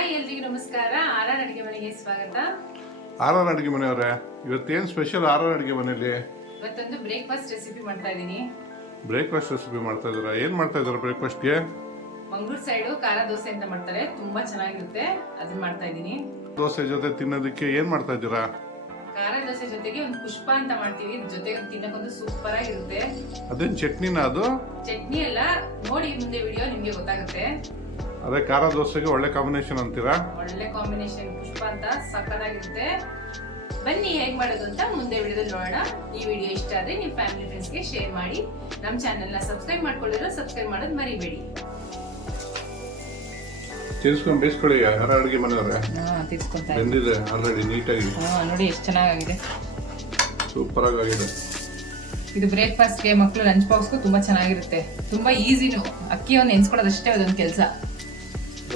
Hi ಎಲ್ರಿಗೂ ನಮಸ್ಕಾರ. R ಅಡಿಗೆ ಮನೆಗೆ ಸ್ವಾಗತ. ಆರ್ ಅಡಿಗೆ ಮನೆಯವರೇ, ಇವತ್ತೇನು ಸ್ಪೆಷಲ್ ಆರ್ ಅಡಿಗೆ ಮನೆಯಲ್ಲಿ? ಇವತ್ತೊಂದು ಬ್ರೇಕ್ಫಾಸ್ಟ್ ರೆಸಿಪಿ ಮಾಡ್ತಾ ಇದ್ದೀನಿ. ಬ್ರೇಕ್ಫಾಸ್ಟ್ ರೆಸಿಪಿ ಮಾಡ್ತಾ ಇದ್ದೀರಾ? ಏನು ಮಾಡ್ತಾ ಇದ್ದೀರಾ ಬ್ರೇಕ್ಫಾಸ್ಟ್ಗೆ? ಮಂಗಳೂರು ಸೈಡು ಖಾರ ದೋಸೆ ಅಂತ ಮಾಡ್ತಾರೆ, ತುಂಬಾ ಚೆನ್ನಾಗಿರುತ್ತೆ, ಅದನ್ನ ಮಾಡ್ತಾ ಇದ್ದೀನಿ. ದೋಸೆ ಜೊತೆ ತಿನ್ನೋದಕ್ಕೆ ಏನು ಮಾಡ್ತಾ ಇದ್ದೀರಾ? ಖಾರ ದೋಸೆ ಜೊತೆಗೆ ಒಂದು ಪುಷ್ಪ ಅಂತ ಮಾಡ್ತೀವಿ, ಜೊತೆಗೆ ತಿನ್ನಕ್ಕೊಂದು ಸೂಪರ್ ಆಗಿರುತ್ತೆ. ಅದೇನು ಚಟ್ನಿನ? ಅದು ಚಟ್ನಿ ಎಲ್ಲ ನೋಡಿ ಮುಂದೆ ವಿಡಿಯೋ ನಿಮ್ಗೆ ಗೊತ್ತಾಗುತ್ತೆ. ಅದೇ ಖಾರ ದೋಸೆಗೆ ಒಳ್ಳೆ ಕಾಂಬಿನೇಷನ್ ಅಂತೀರಾ? ಒಳ್ಳೆ ಕಾಂಬಿನೇಷನ್, ಪುಷ್ಪ ಅಂತ ಸಕ್ಕತ್ತಾಗಿರುತ್ತೆ. ಬನ್ನಿ ಹೇಗ್ ಮಾಡೋದು ಅಂತ ಮುಂದೆ ವಿಡಿಯೋದಲ್ಲಿ ನೋಡೋಣ. ಈ ವಿಡಿಯೋ ಇಷ್ಟ ಆದ್ರೆ ನಿಮ್ಮ ಫ್ಯಾಮಿಲಿ ಫ್ರೆಂಡ್ಸ್ಗೆ ಶೇರ್ ಮಾಡಿ. ನಮ್ಮ ಚಾನೆಲ್ನ ಸಬ್ಸ್ಕ್ರೈಬ್ ಮಾಡ್ಕೊಳ್ಳಿರೋ ಸಬ್ಸ್ಕ್ರೈಬ್ ಮಾಡೋದು ಮರಿಬೇಡಿ. ತಿನ್ಸ್ಕೊಂಡು ಬೇಯಿಸ್ಕೊಳ್ಳಿ ಆರ್ ಅಡಿಗೆ ಮನೆಯವರೇ. ಬೆಂದಿದೆ ಆಲ್ರೆಡಿ ನೀಟಾಗಿ. ನೋಡಿ ಎಷ್ಟು ಚೆನ್ನಾಗಿದೆ, ಸೂಪರ್ ಆಗಿದೆ. ಇದು ಬ್ರೇಕ್ಫಾಸ್ಟ್ಗೆ ಮಕ್ಕಳು ಲಂಚ್ ಬಾಕ್ಸ್ಗೂ ತುಂಬಾ ಚೆನ್ನಾಗಿರುತ್ತೆ. ತುಂಬಾ ಈಸಿನು, ಅಕ್ಕಿ ಒಂದು ನೆನ್ಸ್ಕೊಳ್ಳೋದಷ್ಟೇ ಅದೊಂದು ಕೆಲಸ.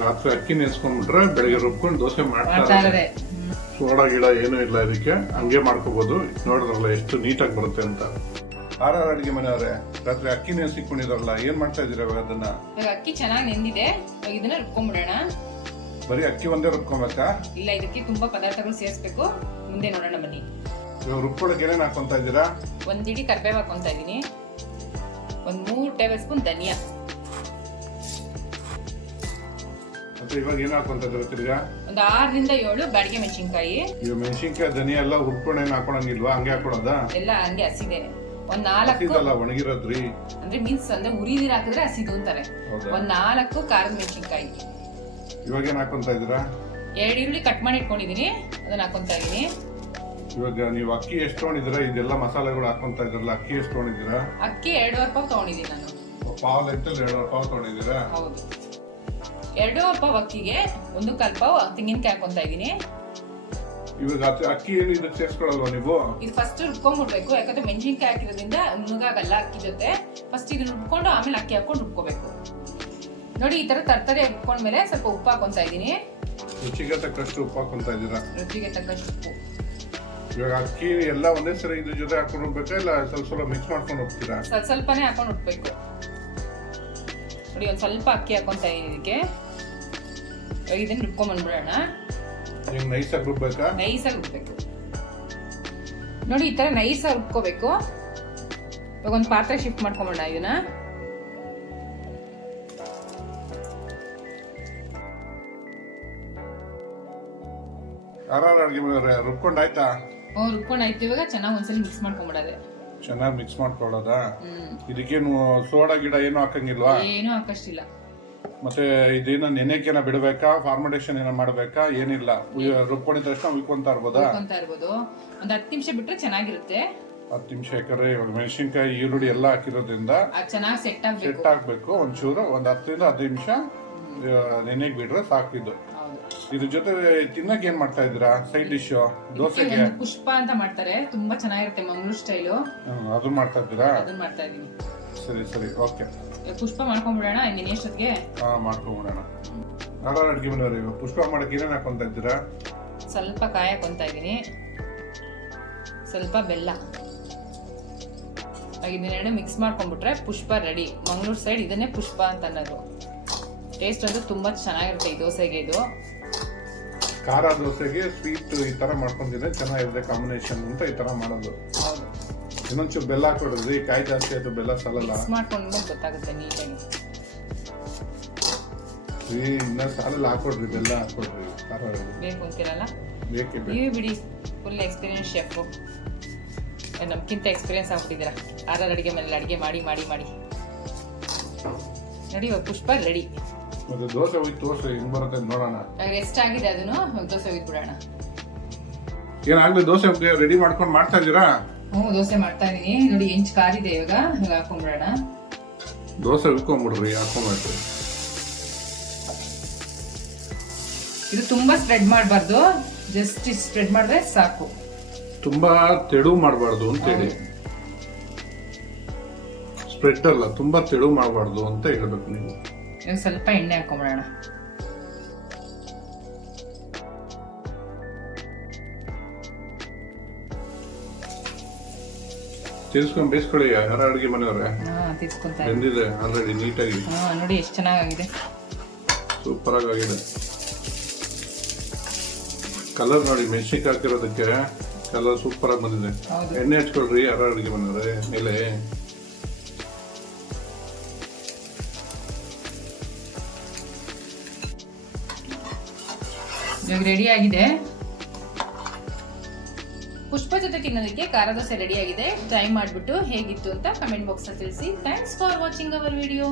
ರಾತ್ರಿ ಅಕ್ಕಿ ನೆನ್ಸ್ಕೊಂಡ್ಬಿಟ್ರೆ ಬೆಳಿಗ್ಗೆ ರುಬ್ಕೊಂಡು ದೋಸೆ ಮಾಡ್ತಾ ಇದ್ದಾರೆ. ಸೋಡಾ ಗಿಡ ಏನೂ ಇಲ್ಲ ಇದಕ್ಕೆ, ಹಂಗೆ ಮಾಡ್ಕೋಬಹುದು. ನೋಡಿದ್ರಲ್ಲ ಎಷ್ಟು ನೀಟಾಗಿ ಬರುತ್ತೆ ಅಂತ. ಆರ್ ಅಡಿಗೆ ಮನೆಯವರೇ, ರಾತ್ರಿ ಅಕ್ಕಿ ನೆನ್ಸಿಕೊಂಡಿದಾರಲ್ಲ, ಏನ್ ಮಾಡ್ತಾ ಇದೀರ ಇವಾಗ? ಅದನ್ನ ಇವಾಗ ಅಕ್ಕಿ ಚೆನ್ನಾಗಿ ನೆಂದಿದೆ, ಇದನ್ನ ರುಬ್ಕೊಂಡ್ಬಿಡೋಣ. ಬರೀ ಅಕ್ಕಿ ಒಂದೇ ರುಬ್ಕೊಬೇಕಾ? ಇಲ್ಲ, ಇದಕ್ಕೆ ತುಂಬಾ ಪದಾರ್ಥಗಳು ಸೇರಿಸ್ಬೇಕು. ಮುಂದೆ ನೋಡೋಣ ಬನ್ನಿ. ಇವಾಗ ರುಬ್ಕೊಳಕ್ಕೆ ಏನೇನು ಹಾಕೊಂತ ಇದ್ದೀರಾ? ಒಂದ್ ಇಡೀ ಕರ್ಬೇವು ಹಾಕೊಂತ ಇದೀನಿ, ಒಂದ್ 3 ಟೇಬಲ್ ಸ್ಪೂನ್ ಧನಿಯಾ. ಮತ್ತೆ ಇವಾಗ ಏನ್ ಹಾಕೊಂತ ಇದ್ದೀರಾ ತಿರ್ಗಾ? ಒಂದ್ 6 ರಿಂದ 7 ಬ್ಯಾಡಗೆ ಮೆಣಸಿನ್ಕಾಯಿ. ಇವಾಗ ಮೆಣಸಿನ್ಕಾಯಿ ಧನಿಯಾ ಎಲ್ಲ ಹುರ್ಕೊಂಡು ಏನ್ ಹಾಕೊಳಂಗಿಲ್ವಾ? ಹಂಗೆ ಹಾಕೊಳೋದಾ? ಎಲ್ಲ ಹಂಗೆ ಹಸಿದೇನೆ. ಒಂದ್ 4 ಒಣಗಿರೋದ್ರಿ ಅಂದ್ರೆ ಮೀನ್ಸ್ ಅಂದ್ರೆ ಉರಿ ನೀರ್ ಹಾಕಿದ್ರೆ ಹಸಿದು ಅಂತಾರೆ. ಒಂದ್ 4 ಖಾರದ ಮೆಣಸಿನ್ಕಾಯಿ. ಇವಾಗ ಏನ್ ಹಾಕೊಂತ ಇದ್ದೀರಾ? 2 ಈರುಳ್ಳಿ ಕಟ್ ಮಾಡಿ ಇಟ್ಕೊಂಡಿದೀನಿ, ಅದನ್ನ ಹಾಕೊಂತ ಇದೀನಿ. ಇವಾಗ ನೀವು ಅಕ್ಕಿ ಎಷ್ಟು ತೊಗೊಂಡಿದ್ದೀರಾ? ಇದೆಲ್ಲ ಮಸಾಲೆಗಳು ಹಾಕೊಂತ ಇದ್ರಲ್ಲ, ಅಕ್ಕಿ ಎಷ್ಟು ತೊಗೊಂಡಿದ್ದೀರಾ? ಅಕ್ಕಿ 2.5 ಪಾವ್ ತಗೊಂಡಿದ್ದೀನಿ ನಾನು. ಪಾವ್ ಲೆಕ್ಕದಲ್ಲಿ 2.5 ಪಾವ್ ತೊಗೊಂಡಿದ್ದೀರಾ? ಹೌದು, 2.5 ಪಾವ್ ಅಕ್ಕಿಗೆ 1/4 ಪಾವ್ ತೆಂಗಿನಕಾಯಿ ಹಾಕೊಂತ ಇದೀನಿ. ಇವಾಗ ಅಕ್ಕಿ ಏನು ಇದಕ್ಕೆ ಸೇರ್ಸ್ಕೊಳಲ್ವಾ ನೀವು? ಇದು ಫಸ್ಟ್ ರುಬ್ಕೊಂಡ್ಬಿಡ್ಬೇಕು, ಯಾಕಂದ್ರೆ ಮೆಣಸಿನ್ಕಾಯಿ ಹಾಕಿರೋದ್ರಿಂದ ನುಗ್ಗಾಗಲ್ಲ ಅಕ್ಕಿ ಜೊತೆ. ಫಸ್ಟ್ ಇದನ್ನ ರುಬ್ಕೊಂಡು ಆಮೇಲೆ ಅಕ್ಕಿ ಹಾಕೊಂಡು ರುಬ್ಕೋಬೇಕು. ನೋಡಿ, ಈ ತರ ತರ್ತರೆ ರುಬ್ಕೊಂಡ್ಮೇಲೆ ಸ್ವಲ್ಪ ಉಪ್ಪು ಹಾಕೊಂತ ಇದೀನಿ. ರುಚಿಗೆ ತಕ್ಕಷ್ಟು ಉಪ್ಪು ಹಾಕೊಂತ ಇದ್ದೀರಾ? ರುಚಿಗೆ ತಕ್ಕಷ್ಟು ಉಪ್ಪು. ಇವಾಗ ಅಕ್ಕಿ ಎಲ್ಲ ಒಂದೇ ಸರಿ ಇದ್ರ ಜೊತೆ ಹಾಕೊಂಡು ಹೋಗ್ಬೇಕಾ, ಇಲ್ಲ ಸ್ವಲ್ಪ ಸ್ವಲ್ಪ ಮಿಕ್ಸ್ ಮಾಡ್ಕೊಂಡು ಹೋಗ್ತೀರಾ? ಸ್ವಲ್ಪನೇ ಹಾಕೊಂಡು ಉಟ್ಬೇಕು. ನೋಡಿ, ಒಂದ್ ಸ್ವಲ್ಪ ಅಕ್ಕಿ ಹಾಕೊಂತ ಇದಕ್ಕೆ. ಇದನ್ನ ರುಬ್ಕೊಂಡ್ ಬಂದ್ಬಿಡೋಣ. ಹಿಂಗ್ ನೈಸಾಗಿ ರುಬ್ಬೇಕಾ? ನೈಸಾಗಿ ರುಬ್ಬೇಕು. ನೋಡಿ, ಈ ತರ ನೈಸಾಗಿ ರುಬ್ಕೋಬೇಕು. ಇವಾಗ ಒಂದು ಪಾತ್ರೆ ಶಿಫ್ಟ್ ಮಾಡ್ಕೊಂಬೋಣ ಇದನ್ನ. ಆರ್ ಅಡಿಗೆ ಮನೆಯವರೇ, ರುಬ್ಕೊಂಡಾಯ್ತಾ? ರುಬ್ಕೊಂಡಾಯ್ತು. ಇವಾಗ ಚೆನ್ನಾಗಿ ಒಂದ್ಸಲ ಮಿಕ್ಸ್ ಮಾಡ್ಕೊಂಬಿಡೋದೆ. ಚೆನ್ನಾಗಿ ಮಿಕ್ಸ್ ಮಾಡ್ಕೊಳ್ಳೋದಾ? ಇದಕ್ಕೇನು ಸೋಡಾ ಗಿಡ ಏನು ಹಾಕಂಗಿಲ್ವಾ? ಏನು ಹಾಕಷ್ಟಿಲ್ಲ. ಮತ್ತೆ ಇದೇನ ನೆನೆಕೇನ ಬಿಡಬೇಕಾ, ಫಾರ್ಮೆಂಟೇಶನ್ ಏನೋ ಮಾಡ್ಬೇಕಾ? ಏನಿಲ್ಲ, ರುಬ್ಕೊಂಡಿದ ತಕ್ಷಣ ಉಯ್ಕೊಂತ ಇರ್ಬೋದು. ಒಂದ್ 10 ನಿಮಿಷ ಬಿಟ್ರೆ ಚೆನ್ನಾಗಿರುತ್ತೆ. 10 ನಿಮಿಷ. ಯಾಕಂದ್ರೆ ಇವಾಗ ಮೆಣಸಿನ್ಕಾಯಿ ಈರುಳ್ಳಿ ಎಲ್ಲ ಹಾಕಿರೋದ್ರಿಂದ ಚೆನ್ನಾಗಿ ಸೆಟ್ ಆಗ್ಬೇಕು. ಒಂಚೂರು ಒಂದ್ 10 ರಿಂದ 15 ನಿಮಿಷ ನೆನೆಗೆ ಬಿಡ್ರೆ ಸಾಕಿದ್ದು. ಇದ್ರ ಜೊತೆ ತಿನ್ನಕ್ ಏನ್ ಮಾಡ್ತಾ ಇದ್ದೀರಾ? ಸೈಡ್ ಡಿಶ್ ದೋಸೆಗೆ ಪುಷ್ಪ ಅಂತ ಮಾಡ್ತಾರೆ, ತುಂಬಾ ಚೆನ್ನಾಗಿರುತ್ತೆ, ಮಂಗಳೂರು ಸ್ಟೈಲು. ಅದು ಮಾಡ್ತಾ ಇದ್ದೀರಾ? ಅದನ್ನ ಮಾಡ್ತಾ ಇದೀನಿ. ಸರಿ ಸರಿ, ಓಕೆ. ಪುಷ್ಪ ಮಾಡ್ಕೊಂಡ್ಬಿಡೋಣ ಇನ್ನೇಷ್ಟೊತ್ತಿಗೆ. ಮಾಡ್ಕೊಂಡ್ಬಿಡೋಣ. ಆರ್ ಅಡಿಗೆ ಮನೆಯವ್ರೆ, ಪುಷ್ಪ ಮಾಡಕ್ಕೆ ಏನೇನು ಹಾಕೊಂತ ಇದ್ದೀರಾ? ಸ್ವಲ್ಪ ಕಾಯಿ ಹಾಕೊಂತ ಇದೀನಿ, ಸ್ವಲ್ಪ ಬೆಲ್ಲ. ಇದನ್ನೆರಡು ಮಿಕ್ಸ್ ಮಾಡ್ಕೊಂಡ್ಬಿಟ್ರೆ ಪುಷ್ಪ ರೆಡಿ. ಮಂಗಳೂರು ಸೈಡ್ ಇದನ್ನೇ ಪುಷ್ಪ ಅಂತ ಅನ್ನೋದು. ಟೇಸ್ಟ್ ಅಂತೂ ತುಂಬಾ ಚೆನ್ನಾಗಿರುತ್ತೆ ಈ ದೋಸೆಗೆ. ಇದು ಖಾರ ದೋಸೆಗೆ ಸ್ವೀಟ್ ಈ ತರ ಮಾಡ್ಕೊಂಡಿದ್ರೆ ಚೆನ್ನಾಗಿರುತ್ತೆ ಕಾಂಬಿನೇಷನ್ ಅಂತ ಈ ತರ ಮಾಡೋದು. ಹೌದು, ಇನ್ನೊಂಚೂರು ಬೆಲ್ಲ ಹಾಕೊಡ್ರಿ, ಕಾಯಿ ಜಾಸ್ತಿ ಆಯ್ತು ಬೆಲ್ಲ ಸಾಲಲ್ಲ. ಮಾಡ್ಕೊಂಡು ಗೊತ್ತಾಗುತ್ತೆ ನೀಟಾಗಿ. ಇನ್ನ ಸಾಲಲ್ಲಿ ಹಾಕೊಡ್ರಿ, ಬೆಲ್ಲ ಹಾಕೊಡ್ರಿ. ಖಾರ ಬೇಕು ಅಂತೀರಲ್ಲ, ಬೇಕೇ ನೀವು ಬಿಡಿ, ಫುಲ್ ಎಕ್ಸ್ಪೀರಿಯನ್ಸ್ ಶೆಫ್. ನಮ್ಗಿಂತ ಎಕ್ಸ್ಪೀರಿಯನ್ಸ್ ಆಗ್ಬಿಟ್ಟಿದ್ದೀರಾ ಆರ್ ಅಡಿಗೆ ಮೇಲೆ ಅಡಿಗೆ ಮಾಡಿ ಮಾಡಿ ಮಾಡಿ. ನೋಡಿ, ಇವಾಗ ಪುಷ್ಪ ರೆಡಿ. ಮತ್ತೆ ದೋಸೆ ಹೋಗಿ ತೋರ್ಸಿ ಹೆಂಗ್ ಬರುತ್ತೆ ನೋಡೋಣ. ರೆಸ್ಟ್ ಆಗಿದೆ, ಅದನ್ನು ದೋಸೆ ಹೋಗಿ ಬಿಡೋಣ. ಏನಾಗ್ಲಿ, ದೋಸೆ ರೆಡಿ ಮಾಡ್ಕೊಂಡು ಮಾಡ್ತಾ ಇದ್ದೀರಾ? ದೋಸೆ ಮಾಡ್ತಾ ಇದೀನಿ. ನೋಡಿ, ಹೆಂಚ್ ಕಾರಿದೆ, ಇವಾಗ ಹಾಕೊಂಡ್ಬಿಡೋಣ. ದೋಸೆ ಉಳ್ಕೊಂಡ್ಬಿಡ್ರಿ, ಹಾಕೊಂಡ್ಬಿಡ್ರಿ. ಇದು ತುಂಬಾ ಸ್ಪ್ರೆಡ್ ಮಾಡಬಾರ್ದು, ಜಸ್ಟ್ ಸ್ಪ್ರೆಡ್ ಮಾಡಿದ್ರೆ ಸಾಕು. ತುಂಬಾ ತೆಳು ಮಾಡಬಾರ್ದು ಅಂತೇಳಿ. ಸ್ಪ್ರೆಡ್ ಅಲ್ಲ, ತುಂಬಾ ತೆಳು ಮಾಡಬಾರ್ದು ಅಂತ ಹೇಳ್ಬೇಕು ನೀವು. ಇವಾಗ ಸ್ವಲ್ಪ ಎಣ್ಣೆ ಹಾಕೊಂಡ್ಬಿಡೋಣ. ತಿರ್ಸ್ಕೊಂಡು ಬೇಯಿಸ್ಕೊಳ್ಳಿ ಆರ್ ಅಡಿಗೆ ಮನೆಯವರೇ. ಬೆಂದಿದೆ ಆಲ್ರೆಡಿ ನೀಟಾಗಿ. ನೋಡಿ ಎಷ್ಟು ಚೆನ್ನಾಗಿದೆ, ಸೂಪರ್ ಆಗಿದೆ. ಕಲರ್ ನೋಡಿ ಮೆಣಸಿಗೆ ಹಾಕಿರೋದಕ್ಕೆ ಕಲರ್ ಸೂಪರ್ ಆಗಿ ಬಂದಿದೆ. ಎಣ್ಣೆ ಹಚ್ಕೊಳ್ರಿ ಯಾರು ಅಡುಗೆ ಬಂದ್ರೆ ಮೇಲೆ. ಇವಾಗ ರೆಡಿ ಆಗಿದೆ. ಪುಷ್ಪ ಜೊತೆ ತಿನ್ನೋದಕ್ಕೆ ಖಾರ ದೋಸೆ ರೆಡಿ ಆಗಿದೆ. ಟ್ರೈ ಮಾಡಿಬಿಟ್ಟು ಹೇಗಿತ್ತು ಅಂತ ಕಮೆಂಟ್ ಬಾಕ್ಸ್ ಅಲ್ಲಿ ತಿಳಿಸಿ. Thanks for watching our video.